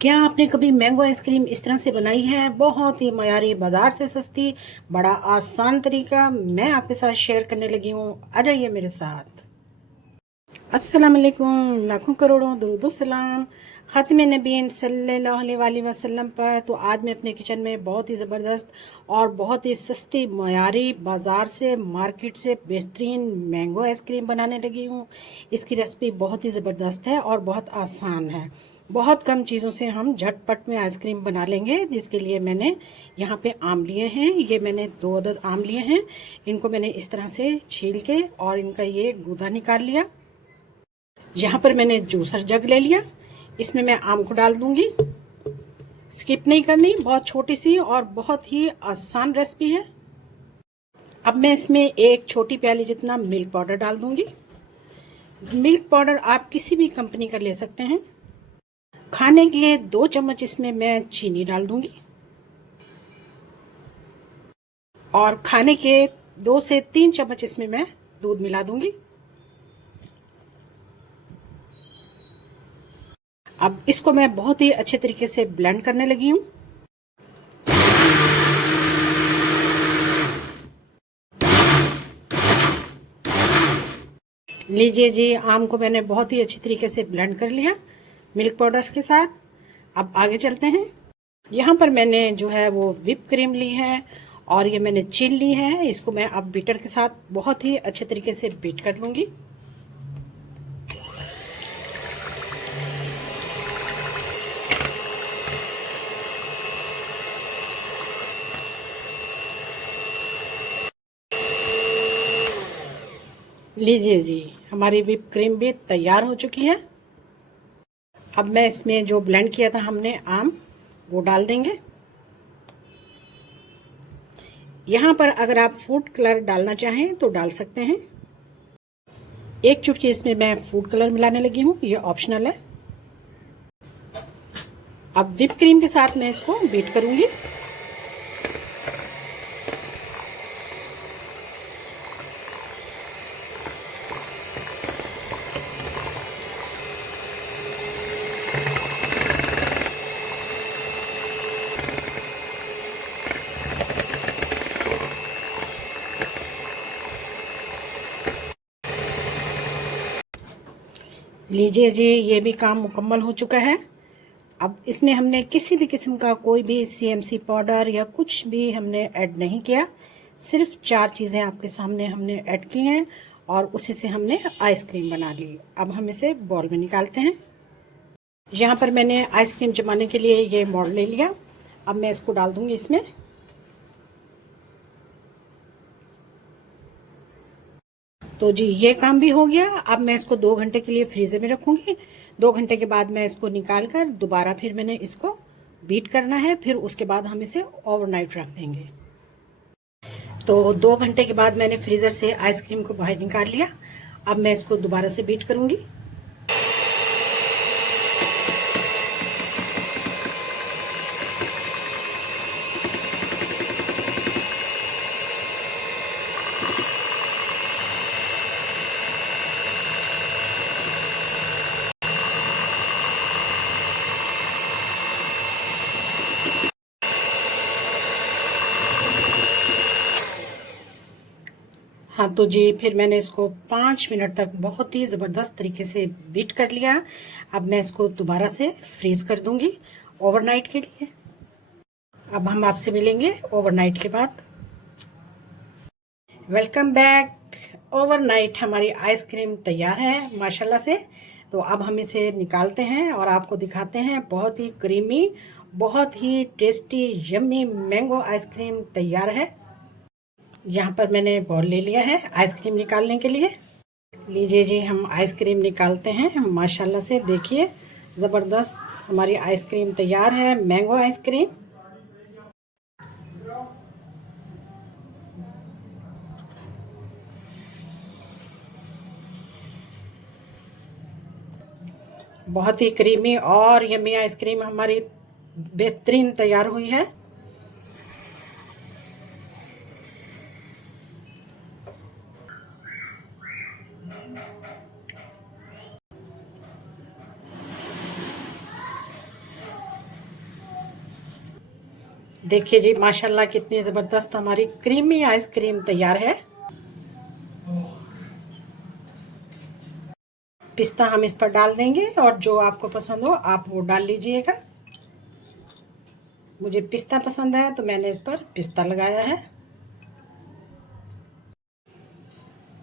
क्या आपने कभी मैंगो आइसक्रीम इस तरह से बनाई है? बहुत ही मयारी, बाजार से सस्ती, बड़ा आसान तरीका मैं आपके साथ शेयर करने लगी हूँ। आ जाइए मेरे साथ। अस्सलाम वालेकुम, लाखों करोड़ों दुरूद सलाम ख़ातिम नबीन सल्लल्लाहु अलैहि वसल्लम पर। तो आज मैं अपने किचन में बहुत ही ज़बरदस्त और बहुत ही सस्ती, मयारी, बाज़ार से, मार्केट से बेहतरीन मैंगो आइसक्रीम बनाने लगी हूँ। इसकी रेसिपी बहुत ही ज़बरदस्त है और बहुत आसान है। बहुत कम चीज़ों से हम झटपट में आइसक्रीम बना लेंगे। जिसके लिए मैंने यहाँ पे आम लिए हैं। ये मैंने 2 अदद आम लिए हैं। इनको मैंने इस तरह से छील के और इनका ये गूदा निकाल लिया। यहाँ पर मैंने जूसर जग ले लिया। इसमें मैं आम को डाल दूंगी। स्किप नहीं करनी, बहुत छोटी सी और बहुत ही आसान रेसिपी है। अब मैं इसमें 1 छोटी प्याली जितना मिल्क पाउडर डाल दूंगी। मिल्क पाउडर आप किसी भी कंपनी का ले सकते हैं। खाने के 2 चम्मच इसमें मैं चीनी डाल दूंगी और खाने के 2 से 3 चम्मच इसमें मैं दूध मिला दूंगी। अब इसको मैं बहुत ही अच्छे तरीके से ब्लेंड करने लगी हूँ। लीजिए जी, आम को मैंने बहुत ही अच्छी तरीके से ब्लेंड कर लिया मिल्क पाउडर के साथ। अब आगे चलते हैं। यहाँ पर मैंने जो है वो व्हिप क्रीम ली है और ये मैंने छील ली है। इसको मैं अब बीटर के साथ बहुत ही अच्छे तरीके से बीट कर लूंगी। लीजिए जी, हमारी व्हिप क्रीम भी तैयार हो चुकी है। अब मैं इसमें जो ब्लेंड किया था हमने आम, वो डाल देंगे। यहाँ पर अगर आप फूड कलर डालना चाहें तो डाल सकते हैं। 1 चुटकी इसमें मैं फूड कलर मिलाने लगी हूँ, ये ऑप्शनल है। अब व्हिप क्रीम के साथ मैं इसको बीट करूंगी। लीजिए जी, ये भी काम मुकम्मल हो चुका है। अब इसमें हमने किसी भी किस्म का कोई भी CMC पाउडर या कुछ भी हमने ऐड नहीं किया। सिर्फ 4 चीज़ें आपके सामने हमने ऐड की हैं और उसी से हमने आइसक्रीम बना ली। अब हम इसे बॉल में निकालते हैं। यहाँ पर मैंने आइसक्रीम जमाने के लिए ये मोल्ड ले लिया। अब मैं इसको डाल दूंगी इसमें। तो जी, ये काम भी हो गया। अब मैं इसको 2 घंटे के लिए फ्रीजर में रखूंगी। 2 घंटे के बाद मैं इसको निकाल कर दोबारा फिर मैंने इसको बीट करना है। फिर उसके बाद हम इसे ओवरनाइट रख देंगे। तो 2 घंटे के बाद मैंने फ्रीजर से आइसक्रीम को बाहर निकाल लिया। अब मैं इसको दोबारा से बीट करूंगी। हाँ तो जी, फिर मैंने इसको 5 मिनट तक बहुत ही ज़बरदस्त तरीके से बीट कर लिया। अब मैं इसको दोबारा से फ्रीज कर दूंगी ओवरनाइट के लिए। अब हम आपसे मिलेंगे ओवरनाइट के बाद। Welcome back. ओवरनाइट हमारी आइसक्रीम तैयार है माशाल्लाह से। तो अब हम इसे निकालते हैं और आपको दिखाते हैं। बहुत ही क्रीमी, बहुत ही टेस्टी, यम्मी मैंगो आइसक्रीम तैयार है। यहाँ पर मैंने बॉल ले लिया है आइसक्रीम निकालने के लिए। लीजिए जी, हम आइसक्रीम निकालते हैं। माशाल्लाह से देखिए, ज़बरदस्त हमारी आइसक्रीम तैयार है, मैंगो आइसक्रीम। बहुत ही क्रीमी और यम्मी आइसक्रीम हमारी बेहतरीन तैयार हुई है। देखिए जी, माशाल्लाह कितनी ज़बरदस्त हमारी क्रीमी आइसक्रीम तैयार है। पिस्ता हम इस पर डाल देंगे और जो आपको पसंद हो आप वो डाल लीजिएगा। मुझे पिस्ता पसंद है तो मैंने इस पर पिस्ता लगाया है।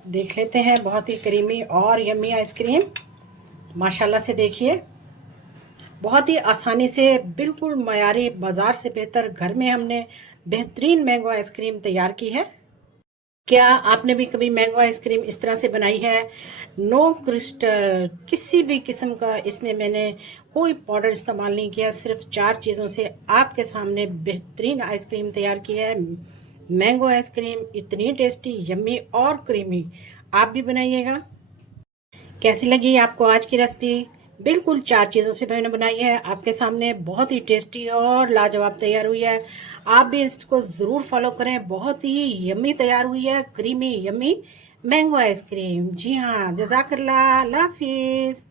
देख लेते हैं बहुत ही क्रीमी और यम्मी आइसक्रीम। माशाल्लाह से देखिए, बहुत ही आसानी से, बिल्कुल मयारी, बाज़ार से बेहतर घर में हमने बेहतरीन मैंगो आइसक्रीम तैयार की है। क्या आपने भी कभी मैंगो आइसक्रीम इस तरह से बनाई है? नो क्रिस्टल किसी भी किस्म का इसमें मैंने कोई पाउडर इस्तेमाल नहीं किया, सिर्फ 4 चीज़ों से आपके सामने बेहतरीन आइसक्रीम तैयार की है। मैंगो आइसक्रीम इतनी टेस्टी, यम्मी और क्रीमी। आप भी बनाइएगा। कैसी लगी आपको आज की रेसिपी? बिल्कुल 4 चीज़ों से मैंने बनाई है, आपके सामने बहुत ही टेस्टी और लाजवाब तैयार हुई है। आप भी इसको ज़रूर फॉलो करें, बहुत ही यम्मी तैयार हुई है, क्रीमी यम्मी मैंगो आइसक्रीम। जी हाँ, जज़ाकल्लाह, अल्लाह हाफिज़।